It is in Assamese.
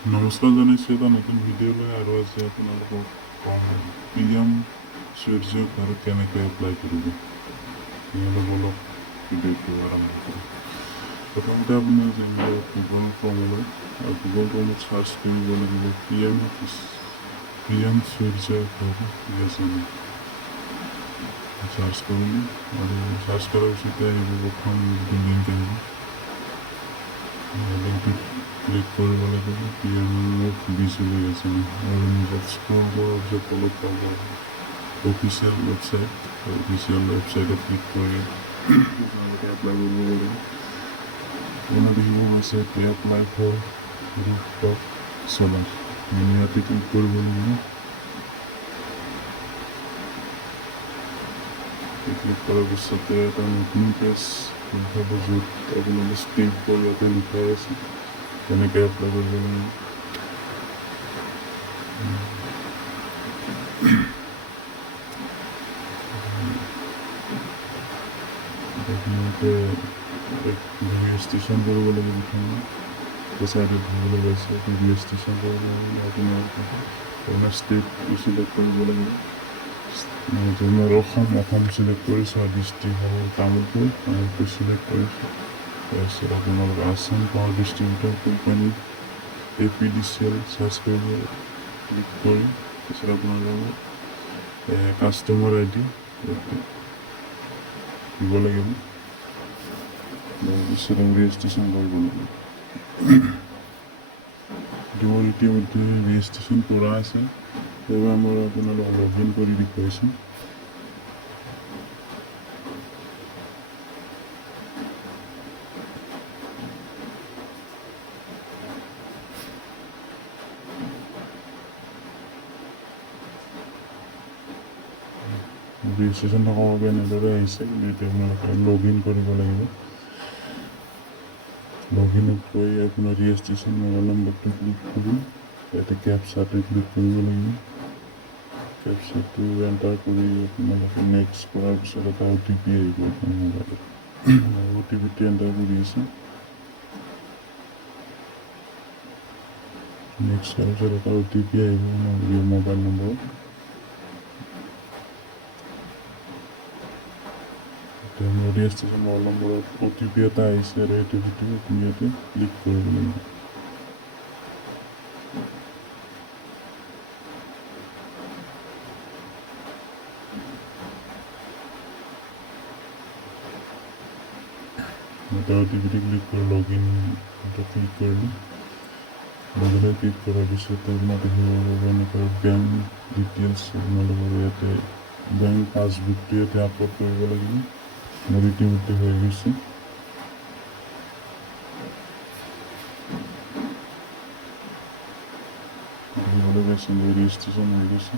নমস্কাৰ জনাইছোঁ এটা নতুন ভিডিঅ'লৈ আৰু আজি আপোনালোকক কম PM সূৰ্য ঘৰ কেনেকৈ এপ্লাই কৰিব। তেনেহ'লে বলক ভিডিঅ'টো আৰম্ভ কৰোঁ। প্ৰথমতে আপুনি যাব গুগল ক্ৰমলৈ আৰু গুগল ক্ৰমত চাৰ্চ কৰিব লাগিব PM সূৰ্য ঘৰ yojana চাৰ্চ কৰিলোঁ আৰু চাৰ্চ কৰাৰ পিছতে আহিব প্ৰথম লিংক আহিব। লিংকটোত ক্লিক কৰিব লাগিব PM ভিজুৱেল yojana আৰু নিজত স্ক্ৰল কৰাৰ পিছত তলত পাব অফিচিয়েল ৱেবছাইটত ক্লিক কৰি আপোনালোকে এপ্লাই কৰিব লাগিব। আপোনাৰ দেখিব পাইছে এপ্লাই ফৰ ৰুফটপ চ'লাৰ ইয়াতে ক্লিক কৰিব লাগিব। ক্লিক কৰাৰ পিছতে এটা নতুন পেজ দেখাব য'ত আপোনালোকে ষ্টেপ কৰি ইয়াতে লিখাই আছে কেনেকৈ এপ্লাই কৰিব লাগিব। আপোনালোকে ৰেজিষ্ট্ৰেশ্যন কৰিব লাগিব প্ৰথমে চাইডত ধৰিবলৈ গৈছে ৰেজিষ্ট্ৰেশ্যন কৰিব লাগিলে আপোনাৰ ষ্টেট চিলেক্ট কৰিব লাগিব। মোৰ অসম চিলেক্ট কৰিছোঁ আৰু ডিষ্ট্ৰিক্ট হ'ল তামোলপুৰ চিলেক্ট কৰিছোঁ। তাৰপিছত আপোনালোক Assam power distributor company APDCL search কৰিব ক্লিক কৰি তাৰপিছত আপোনালোকৰ কাষ্টমাৰ ID দিব লাগিব। তাৰপিছত ৰেজিষ্ট্ৰেশ্যন কৰিব লাগিব। মোৰ ইতিমধ্যে ৰেজিষ্ট্ৰেশ্যন কৰা আছে সেইবাবে মই আপোনালোকক লগ ইন কৰি দেখুৱাইছোঁ। ৰেজিষ্ট্ৰেশ্যন থকাৰ বাবে এনেদৰে আহিছে কিন্তু আপোনালোকে লগ ইন কৰিব লাগিব। লগ ইনত গৈ আপোনাৰ ৰেজিষ্ট্ৰেশ্যন মোবাইল নম্বৰটো ক্লিক কৰি ইয়াতে কেপচাটো ক্লিক কৰিব লাগিব। কেপচাটো এণ্টাৰ কৰি আপোনালোকে নেক্সট কৰাৰ পিছত এটা OTP আহিব আপোনাৰ মোবাইলত। OTPটো এণ্টাৰ কৰি আছে। নেক্সট কৰাৰ পিছত এটা OTP আহিব মোৰ মোবাইল নম্বৰত। মোৰ ৰেজিষ্ট্ৰেশ্যন মোবাইল নম্বৰত OTP এটা আহিছে আৰু OTPটো আপুনি ইয়াতে ক্লিক কৰিব লাগিব। এটা OTPটো ক্লিক কৰি লগ ইন ক্লিক কৰিলোঁ। লগ ইনত ক্লিক কৰাৰ পিছত আপোনাৰ দেখিব পাব এনেকৈ বেংক ডিটেইলছ আপোনালোকৰ ইয়াতে বেংক পাছবুকটো ইয়াতে আপলোড কৰিব লাগিব। মোৰ ইতিমধ্যে হৈ গৈছে। দেখিবলৈ পাইছে মোৰ ৰেজিষ্ট্ৰেশ্যন হৈ গৈছে।